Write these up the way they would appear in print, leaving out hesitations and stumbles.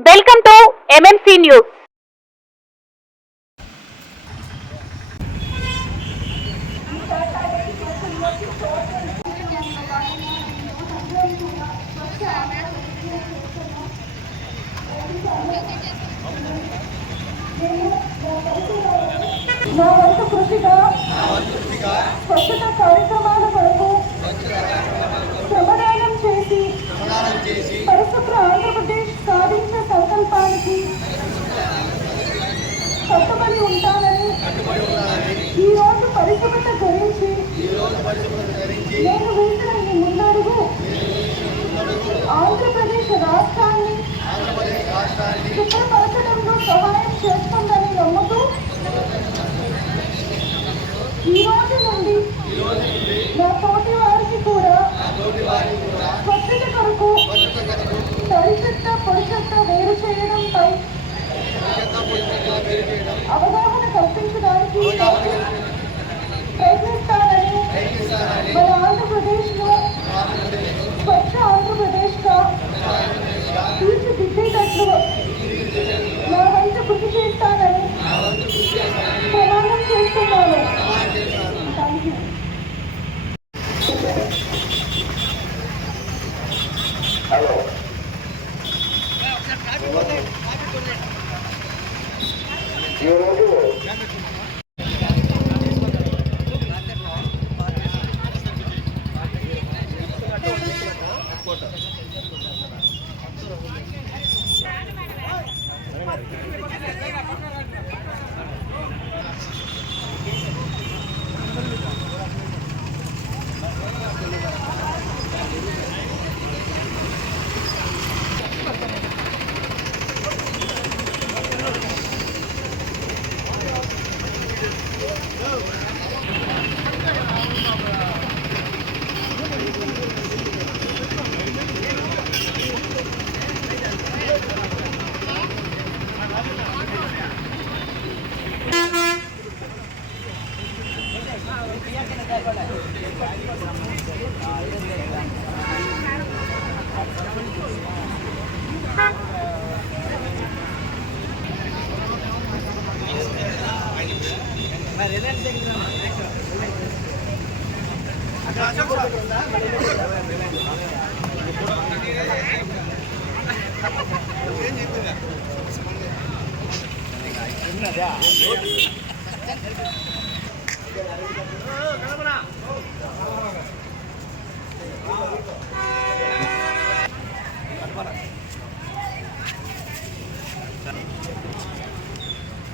Welcome to MMC news. నా వంతు కృషిగా స్వచ్ఛత కార్యక్రమాల కొరకు శ్రమదానం చేసి పరిశుభ్ర ఆంధ్రప్రదేశ్ సాధించిన సంకల్పానికి కట్టుబడి ఉంటానని ఈరోజు పరిశుభ్రత గురించి నేను వేసిన ఈ ముందడుగు ఆంధ్రప్రదేశ్ రాష్ట్రాన్ని శుభ్రపరచడంలో సహాయం చేస్తుందని నమ్ముతూ ఈ రోజు నుండి నా తోటి వారికి కూడా స్వచ్ఛత కొరకు తడి చెత్త పొడి చెత్త వేరు చేయడంపై అవగాహన కల్పించడానికి ప్రయత్నిస్తానని మన ఆంధ్రప్రదేశ్లో స్వచ్ఛ ఆంధ్రప్రదేశ్గా తీర్చిదిద్దేటట్లు నా వంతు కృషి చేస్తానని ప్రమాణం చేస్తున్నాను. Thank you.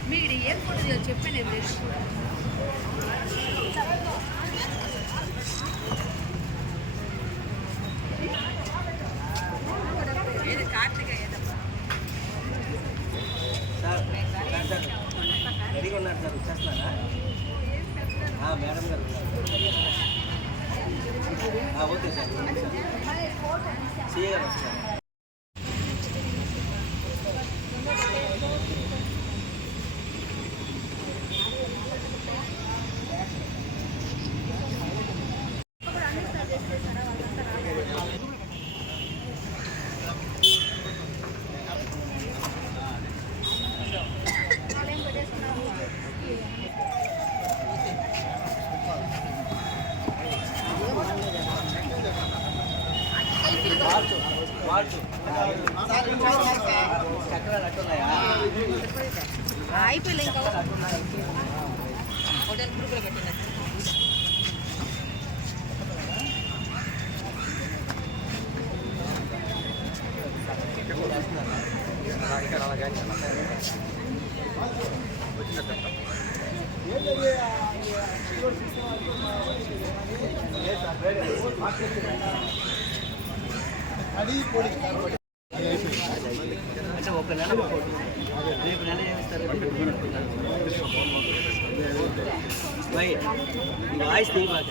మీరు ఏం కూడా చెప్పండి. రెడీగా ఉన్నారు సార్, వచ్చేస్తున్నారా మేడం గారు? ఓకే సార్, సిఏ గారు వస్తారు. అయిపోయి ఇంకా హోటల్ గ్రూప్లో పెట్టిన అంటే ఒక నెల రేపు నెల ఏమిస్తారు? వాయిస్ తీయబాక.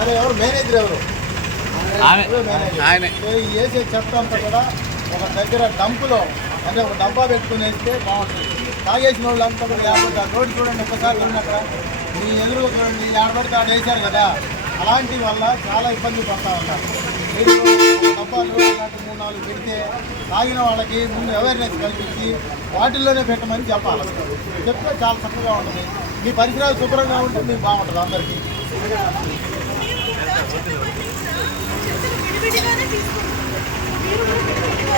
అరే ఎవరు మేనేజర్ ఎవరు? ఆయన వేసే చెత్త అంతా కూడా ఒక దగ్గర డంపులో అంటే ఒక డబ్బా పెట్టుకుని వేస్తే బాగుంటుంది. తాగేసిన వాళ్ళు అంతా కూడా లేకపోతే ఆ రోడ్డు చూడండి ఒక్కసారి చూడండి, అక్కడ మీ ఎదురుగా చూడండి, ఆడబడితే ఆడ వేశారు కదా, అలాంటి వల్ల చాలా ఇబ్బంది పడతా ఉంటారు. మీరు డబ్బాలు ఇలాంటి 3-4 పెడితే తాగిన వాళ్ళకి ముందు అవేర్నెస్ కల్పించి వాటిల్లోనే పెట్టమని చెప్పాలి. చెప్తే చాలా చక్కగా ఉంటుంది. మీ పరిసరాలు శుభ్రంగా ఉంటే మీకు బాగుంటుంది అందరికీ. విడివిడిగానే తీసుకుంటున్నారు. మీరు విడివిడిగానే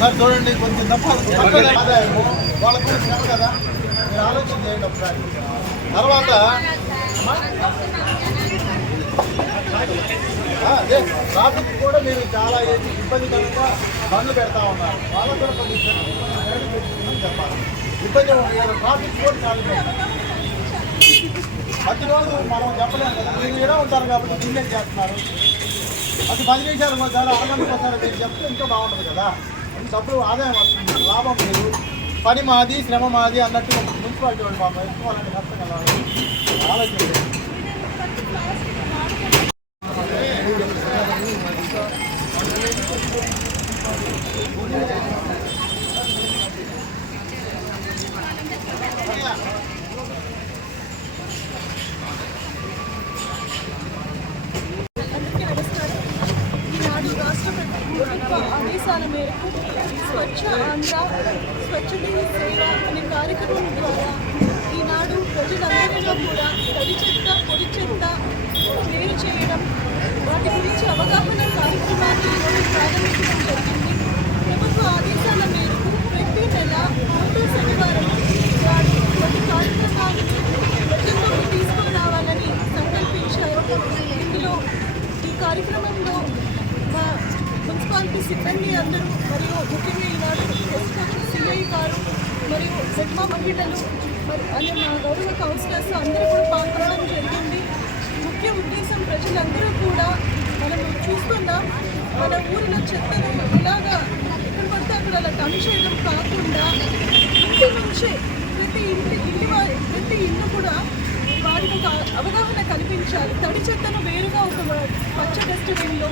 సార్ చూడండి, కొంచెం ఆదాయము వాళ్ళకు కూడా శ్రమ కదా, మీరు ఆలోచన చేయండి ఒకసారి. తర్వాత అదే ట్రాఫిక్ కూడా మీరు చాలా ఇబ్బందికరంగా బండ్లు పెడతా ఉన్నారు. వాళ్ళకు కూడా కొంచెం పెట్టుకుందని చెప్పాలి. ఇబ్బంది ట్రాఫిక్ కూడా చాలా ప్రతిరోజు మనం చెప్పలేము కదా, మీరు కూడా ఉంటారు కాబట్టి దీన్నే చేస్తున్నారు. అది 10 నిమిషాలు చాలా అరగంటకు ఒకసారి మీరు చెప్తే ఇంకా బాగుంటుంది కదా. డబ్బులు ఆదాయం వస్తుంది, లాభం మీరు. పని మాది, శ్రమ మాది అన్నట్టు మున్సిపాలిటీ వాళ్ళు పాపం ఎక్కువాలంటే కష్టం కదా, ఆలోచించండి. ఈనాడు రాష్ట్ర ప్రభుత్వ ఆదేశాల మేరకు స్వచ్ఛ ఆంధ్ర స్వచ్ఛ సేవ అనే కార్యక్రమం ద్వారా ఈనాడు ప్రజలందరిలో కూడా తడి చెత్త పొడి చెత్త వేరు చేయడం, వాటి గురించి అవగాహన కార్యక్రమాన్ని ఈరోజు ప్రారంభించడం జరిగింది. ప్రభుత్వ ఆదేశాల మేరకు ప్రతి నెల 3వ శనివారం ప్రతి కార్యక్రమాలను ప్రజల్లోకి తీసుకుని రావాలని సంకల్పించారు. ఇందులో ఈ కార్యక్రమంలో మా మున్సిపాలిటీ సిబ్బంది అందరూ మరియు ముఖ్యంగా ఈనాడు సిఐ గారు మరియు సెట్మా మహిళలు మరియు మా గౌరవ కౌన్సిలర్స్ అందరూ కూడా పాల్గొనడం జరిగింది. ముఖ్య ఉద్దేశం ప్రజలందరూ కూడా మనం చూస్తున్నాం, మన ఊరిలో చెత్తను ఇలాగా ఎక్కడ పడితే అక్కడ అలా డంప్ చేయడం కాకుండా ఇంటి నుంచే ప్రతి ఇల్లు కూడా వారికి ఒక అవగాహన కల్పించాలి. తడి చెత్తను వేరుగా ఒక పచ్చ డస్ట్బిన్లో,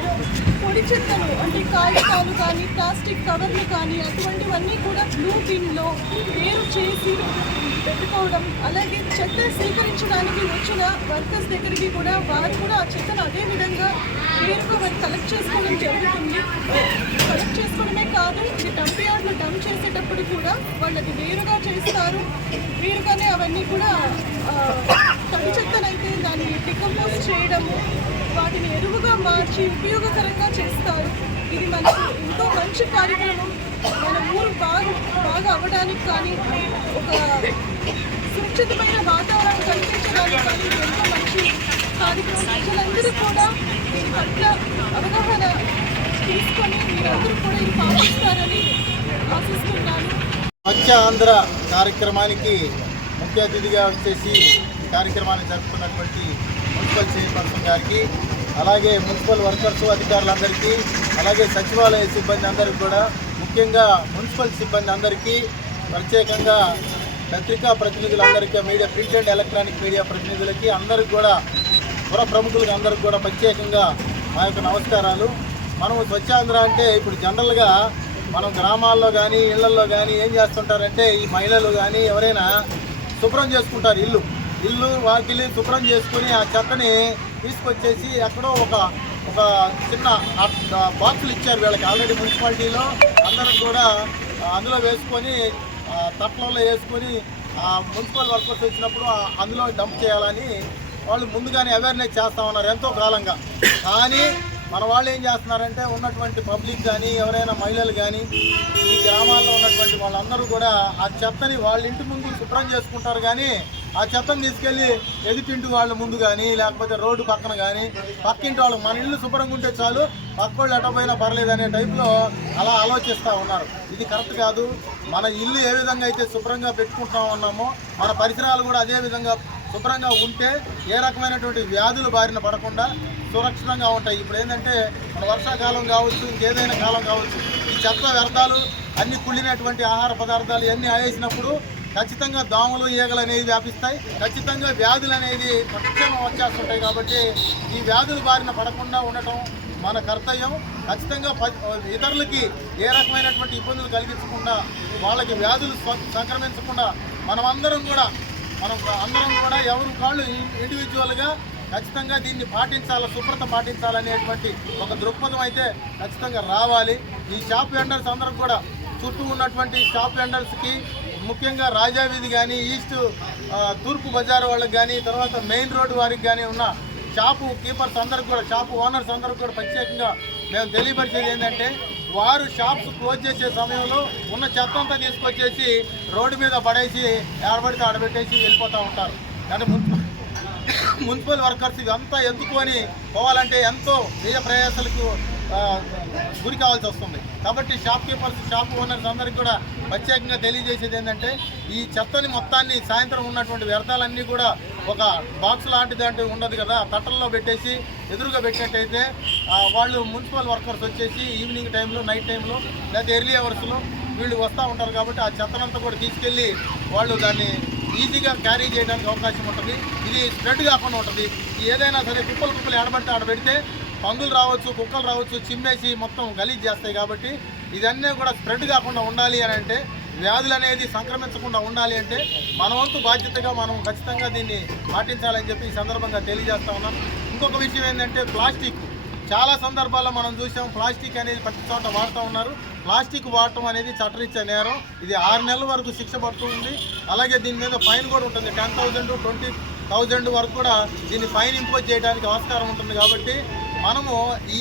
పొడి చెత్తను అంటే కాగితాలు కానీ ప్లాస్టిక్ కవర్లు కానీ అటువంటివన్నీ కూడా బ్లూ బిన్లో వేరు చేసి పెట్టుకోవడం. అలాగే చెత్త స్వీకరించడానికి వచ్చిన వర్కర్స్ దగ్గరికి కూడా వారు కూడా ఆ చెత్తను అదే విధంగా వేరుగా వారు కలెక్ట్ చేసుకోవడం జరుగుతుంది. కలెక్ట్ చేసుకోవడమే కాదు, ఇది డంప్ యార్డ్లో డంప్ చేసేటప్పుడు కూడా వాళ్ళకి వేరుగా చేస్తారు. వేరుగానే అవన్నీ కూడా తడి చెత్తనైతే దాన్ని డికంపోజ్ చేయడము, వాటిని ఎరువుగా మార్చి ఉపయోగకరంగా చేస్తారు. ఇది ఎంతో మంచి కార్యక్రమం. మన ఊరు బాగా అవ్వడానికి కానీ ఒక సురక్షితమైన వాతావరణం కల్పించడానికి కానీ ఎంతో మంచి కార్యక్రమం. ప్రజలందరూ కూడా దీని పట్ల అవగాహన తీసుకొని మీరందరూ కూడా ఇది పాటిస్తారని ఆశిస్తున్నాను. స్వచ్ఛ ఆంధ్ర కార్యక్రమానికి ముఖ్య అతిథిగా వచ్చేసి ఈ కార్యక్రమాన్ని జరుపుకున్నటువంటి మున్సిపల్ చైర్పర్సన్ గారికి, అలాగే మున్సిపల్ వర్కర్స్ అధికారులందరికీ, అలాగే సచివాలయ సిబ్బంది అందరికీ కూడా, ముఖ్యంగా మున్సిపల్ సిబ్బంది అందరికీ, ప్రత్యేకంగా పత్రికా ప్రతినిధులందరికీ, media print and electronic media ప్రతినిధులకి అందరికీ కూడా, పుర ప్రముఖులకి అందరికీ కూడా ప్రత్యేకంగా మా యొక్క నమస్కారాలు. మనం స్వచ్ఛాంధ్ర అంటే ఇప్పుడు జనరల్గా మనం గ్రామాల్లో కానీ ఇళ్లల్లో కానీ ఏం చేస్తుంటారంటే ఈ మహిళలు కానీ ఎవరైనా శుభ్రం చేసుకుంటారు, ఇల్లు వాకిలి శుభ్రం చేసుకుని ఆ చెత్తని తీసుకొచ్చేసి ఎక్కడో ఒక చిన్న బాక్సులు ఇచ్చారు వీళ్ళకి ఆల్రెడీ మున్సిపాలిటీలో. అందరం కూడా అందులో వేసుకొని తట్లలో వేసుకొని మున్సిపల్ వర్కర్స్ వచ్చినప్పుడు అందులో డంప్ చేయాలని వాళ్ళు ముందుగానే అవేర్నెస్ చేస్తూ ఉన్నారు ఎంతో కాలంగా. కానీ మన వాళ్ళు ఏం చేస్తున్నారంటే ఉన్నటువంటి పబ్లిక్ కానీ ఎవరైనా మహిళలు కానీ ఈ గ్రామాల్లో ఉన్నటువంటి వాళ్ళందరూ కూడా ఆ చెత్తని వాళ్ళ ఇంటి ముందు శుభ్రం చేసుకుంటారు. కానీ ఆ చెత్తను తీసుకెళ్ళి ఎదుటింటి వాళ్ళ ముందు కానీ లేకపోతే రోడ్డు పక్కన కానీ పక్కింటి వాళ్ళు మన ఇల్లు శుభ్రంగా ఉంటే చాలు పక్క వాళ్ళు ఎటపోయినా పర్లేదు అనే టైప్లో అలా ఆలోచిస్తూ ఉన్నారు. ఇది కరెక్ట్ కాదు. మన ఇల్లు ఏ విధంగా అయితే శుభ్రంగా పెట్టుకుంటా ఉన్నామో మన పరిసరాలు కూడా అదే విధంగా శుభ్రంగా ఉంటే ఏ రకమైనటువంటి వ్యాధులు బారిన పడకుండా సురక్షితంగా ఉంటాయి. ఇప్పుడు ఏంటంటే మన వర్షాకాలం కావచ్చు, ఇంకేదైనా కాలం కావచ్చు, ఈ చెత్త వ్యర్థాలు అన్ని కుళ్ళినటువంటి ఆహార పదార్థాలు ఇవన్నీ వేసినప్పుడు ఖచ్చితంగా దోమలు ఈగలు అనేవి వ్యాపిస్తాయి, ఖచ్చితంగా వ్యాధులు అనేది తక్షణం వచ్చేస్తుంటాయి. కాబట్టి ఈ వ్యాధుల బారిన పడకుండా ఉండటం మన కర్తవ్యం. ఖచ్చితంగా ఇతరులకి ఏ రకమైనటువంటి ఇబ్బందులు కలిగించకుండా, వాళ్ళకి వ్యాధులు సంక్రమించకుండా అందరం కూడా ఎవరు కాళ్ళు ఇండివిజువల్గా ఖచ్చితంగా దీన్ని పాటించాలి, శుభ్రత పాటించాలనేటువంటి ఒక దృక్పథం అయితే ఖచ్చితంగా రావాలి. ఈ షాప్ వెండర్స్ అందరం కూడా చుట్టూ ఉన్నటువంటి షాప్ వెండర్స్కి, ముఖ్యంగా రాజావీధి కానీ, ఈస్ట్ తూర్పు బజార్ వాళ్ళకి కానీ, తర్వాత మెయిన్ రోడ్డు వారికి కానీ ఉన్న షాపు కీపర్స్ అందరికి కూడా, షాపు ఓనర్స్ అందరికి కూడా ప్రత్యేకంగా మేము తెలియపరిచేది ఏంటంటే, వారు షాప్స్ క్లోజ్ చేసే సమయంలో ఉన్న చెత్త అంతా తీసుకొచ్చేసి రోడ్డు మీద పడేసి ఆడబడితే ఆడబెట్టేసి వెళ్ళిపోతూ ఉంటారు. అంటే మున్సిపల్ వర్కర్స్ ఇదంతా ఎందుకొని పోవాలంటే ఎంతో వ్యయ ప్రయాసాలకు గురి కావాల్సి వస్తుంది. కాబట్టి షాప్ కీపర్స్, షాప్ ఓనర్స్ అందరికీ కూడా ప్రత్యేకంగా తెలియజేసేది ఏంటంటే, ఈ చెత్తని మొత్తాన్ని సాయంత్రం ఉన్నటువంటి వ్యర్థాలన్నీ కూడా ఒక బాక్స్ లాంటిది అంటే ఉండదు కదా, తట్టల్లో పెట్టేసి ఎదురుగా పెట్టినట్టయితే వాళ్ళు మున్సిపల్ వర్కర్స్ వచ్చేసి ఈవినింగ్ టైంలో, నైట్ టైంలో లేదా ఎర్లీ అవర్స్లో వీళ్ళు వస్తూ ఉంటారు. కాబట్టి ఆ చెత్తనంతా కూడా తీసుకెళ్ళి వాళ్ళు దాన్ని ఈజీగా క్యారీ చేయడానికి అవకాశం ఉంటుంది. ఇది స్ప్రెడ్ కాకుండా ఉంటుంది. ఏదైనా సరే కుప్పలు ఆడబడితే ఆడబెడితే పందులు రావచ్చు, కుక్కలు రావచ్చు, చిమ్మేసి మొత్తం గలీజ్ చేస్తాయి. కాబట్టి ఇదన్నీ కూడా స్ప్రెడ్ కాకుండా ఉండాలి అని అంటే, వ్యాధులు అనేది సంక్రమించకుండా ఉండాలి అంటే మన వంతు బాధ్యతగా మనం ఖచ్చితంగా దీన్ని పాటించాలని చెప్పి ఈ సందర్భంగా తెలియజేస్తా ఉన్నాం. ఇంకొక విషయం ఏంటంటే, ప్లాస్టిక్ చాలా సందర్భాల్లో మనం చూసాం, ప్లాస్టిక్ అనేది ప్రతి చోట వాడుతూ ఉన్నారు. ప్లాస్టిక్ వాడటం అనేది చట్టరీత్యా నేరం. ఇది 6 నెలల వరకు శిక్ష పడుతుంది. అలాగే దీని మీద ఫైన్ కూడా ఉంటుంది. 10,000 20,000 వరకు కూడా దీన్ని ఫైన్ ఇంపోజ్ చేయడానికి ఆస్కారం ఉంటుంది. కాబట్టి మనము ఈ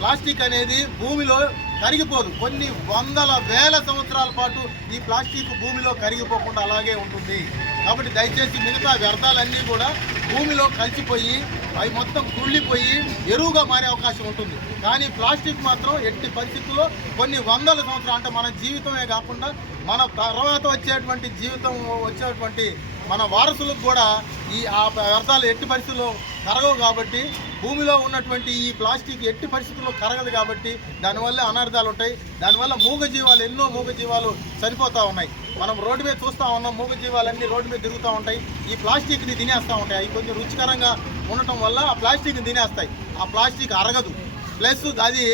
ప్లాస్టిక్ అనేది భూమిలో కరిగిపోదు. కొన్ని వందల వేల సంవత్సరాల పాటు ఈ ప్లాస్టిక్ భూమిలో కరిగిపోకుండా అలాగే ఉంటుంది. కాబట్టి దయచేసి మిగతా వ్యర్థాలన్నీ కూడా భూమిలో కలిసిపోయి అవి మొత్తం కుళ్ళిపోయి ఎరువుగా మారే అవకాశం ఉంటుంది. కానీ ప్లాస్టిక్ మాత్రం ఎట్టి పరిస్థితుల్లో కొన్ని వందల సంవత్సరాలు, అంటే మన జీవితమే కాకుండా మన తర్వాత వచ్చేటువంటి మన వారసులకు కూడా ఆ వ్యర్థాలు ఎట్టి పరిస్థితుల్లో కరగవు. కాబట్టి భూమిలో ఉన్నటువంటి ఈ ప్లాస్టిక్ ఎట్టి పరిస్థితుల్లో కరగదు. కాబట్టి దానివల్ల అనర్థాలు ఉంటాయి. దానివల్ల ఎన్నో మూగజీవాలు చనిపోతూ ఉన్నాయి. మనం రోడ్డు మీద చూస్తూ ఉన్నాం, మూగజీవాలన్నీ రోడ్డు మీద తిరుగుతూ ఉంటాయి. ఈ ప్లాస్టిక్ని తినేస్తూ ఉంటాయి. అవి కొంచెం రుచికరంగా ఉండటం వల్ల ఆ ప్లాస్టిక్ని తినేస్తాయి. ఆ ప్లాస్టిక్ అరగదు. ప్లస్ అది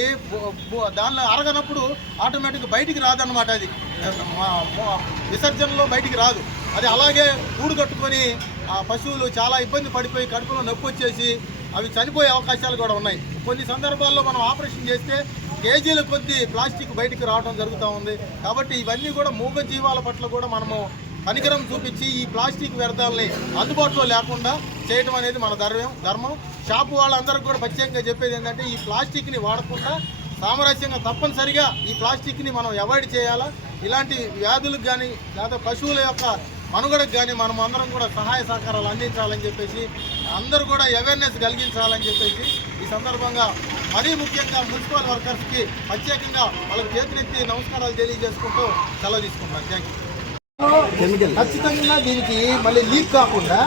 దానిలో అరగనప్పుడు ఆటోమేటిక్గా బయటికి రాదన్నమాట. అది విసర్జనలో బయటికి రాదు. అది అలాగే గూడు కట్టుకొని ఆ పశువులు చాలా ఇబ్బంది పడిపోయి కడుపులో నొప్పి వచ్చేసి అవి చనిపోయే అవకాశాలు కూడా ఉన్నాయి. కొన్ని సందర్భాల్లో మనం ఆపరేషన్ చేస్తే కేజీల కొద్దీ ప్లాస్టిక్ బయటికి రావడం జరుగుతూ ఉంది. కాబట్టి ఇవన్నీ కూడా మూగజీవాల పట్ల కూడా మనము కనికరం చూపించి ఈ ప్లాస్టిక్ వ్యర్థాలని అందుబాటులో లేకుండా చేయడం అనేది మన ధర్మం. షాపు వాళ్ళందరికీ కూడా ప్రత్యేకంగా చెప్పేది ఏంటంటే, ఈ ప్లాస్టిక్ని వాడకుండా సామరస్యంగా తప్పనిసరిగా ఈ ప్లాస్టిక్ని మనం అవాయిడ్ చేయాలా. ఇలాంటి వ్యాధులకు కానీ లేదా పశువుల యొక్క మనుగడకు కానీ మనం అందరం కూడా సహాయ సహకారాలు అందించాలని చెప్పేసి, అందరూ కూడా అవేర్నెస్ కలిగించాలని చెప్పేసి ఈ సందర్భంగా మరీ ముఖ్యంగా మున్సిపల్ వర్కర్స్కి ప్రత్యేకంగా వాళ్ళకి చేతులెత్తి నమస్కారాలు తెలియజేసుకుంటూ సెలవు తీసుకుంటున్నాను. Thank you. ఖచ్చితంగా దీనికి మళ్ళీ లీక్ కాకుండా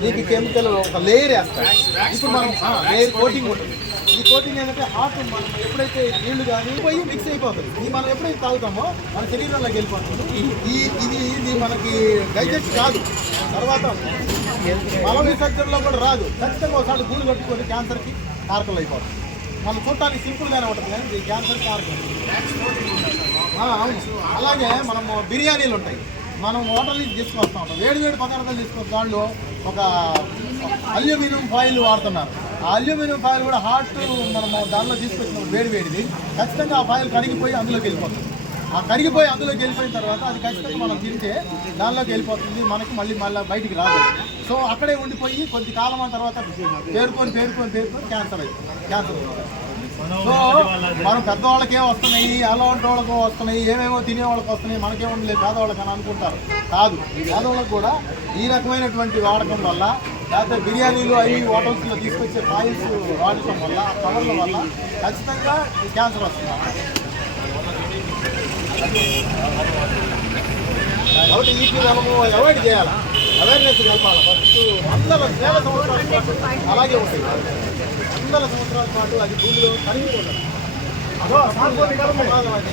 దీనికి కెమికల్ ఒక లేయర్ వేస్తారు. ఇప్పుడు మనం లేయర్ కోటింగ్ ఉంటుంది. ఈ కోటింగ్ ఏంటంటే హాట్ మనం ఎప్పుడైతే నీళ్లు కానీ పోయి మిక్స్ అయిపోతుంది. ఇది మనం ఎప్పుడైతే తాగుతామో మన శరీరంలోకి వెళ్ళిపోతుంది. ఇది మనకి డైజెస్ట్ కాదు, తర్వాత మల విసర్జనలో కూడా రాదు. ఖచ్చితంగా ఒకసారి గూడు కట్టుకొని క్యాన్సర్కి కారకులు అయిపోతుంది. మనం చూడటానికి సింపుల్గానే ఉంటుంది కానీ ఇది క్యాన్సర్ కారకులు. అవును. అలాగే మనము బిర్యానీలు ఉంటాయి, మనం హోటల్ నుంచి తీసుకొస్తూ ఉంటాం. వేడి పదార్థాలు తీసుకొస్తాం. దాంట్లో ఒక అల్యూమినియం ఫాయిల్ వాడుతున్నారు. ఆ అల్యూమినియం ఫాయిల్ కూడా హాట్ మనము దానిలో తీసుకొచ్చినాం వేడిది. ఖచ్చితంగా ఆ ఫాయిల్ కరిగిపోయి అందులోకి వెళ్ళిపోతుంది. ఆ కరిగిపోయి అందులోకి వెళ్ళిపోయిన తర్వాత అది ఖచ్చితంగా మనం తింటే దానిలోకి వెళ్ళిపోతుంది. మనకి మళ్ళీ బయటికి రాదు. సో అక్కడే ఉండిపోయి కొద్ది కాలం తర్వాత పేరుకొని క్యాన్సర్ అవుతుంది. సో మనం పెద్దవాళ్ళకే వస్తున్నాయి, అలాంటి వాళ్ళకు వస్తున్నాయి, ఏమేమో తినేవాళ్ళకి వస్తున్నాయి, మనకేముంది లేదు పేదవాళ్ళకి అని అనుకుంటారు. కాదు, పేదవాళ్ళకు కూడా ఈ రకమైనటువంటి వాడకం వల్ల, లేకపోతే బిర్యానీలు అవి హోటల్స్లో తీసుకొచ్చే ఫాయిల్స్ వాడటం వల్ల, ఆ కవర్ల వల్ల ఖచ్చితంగా ఈ క్యాన్సర్ వస్తుంది. కాబట్టి వీటిని మనము అవాయిడ్ చేయాలి, అవేర్నెస్ కలపాలి. ఫస్ట్ వందల సంవత్సరాల పాటు అలాగే ఉంటాయి. వందల సంవత్సరాల పాటు అది భూమిలో కరిగిపోతుంది. ప్రమాదం అది.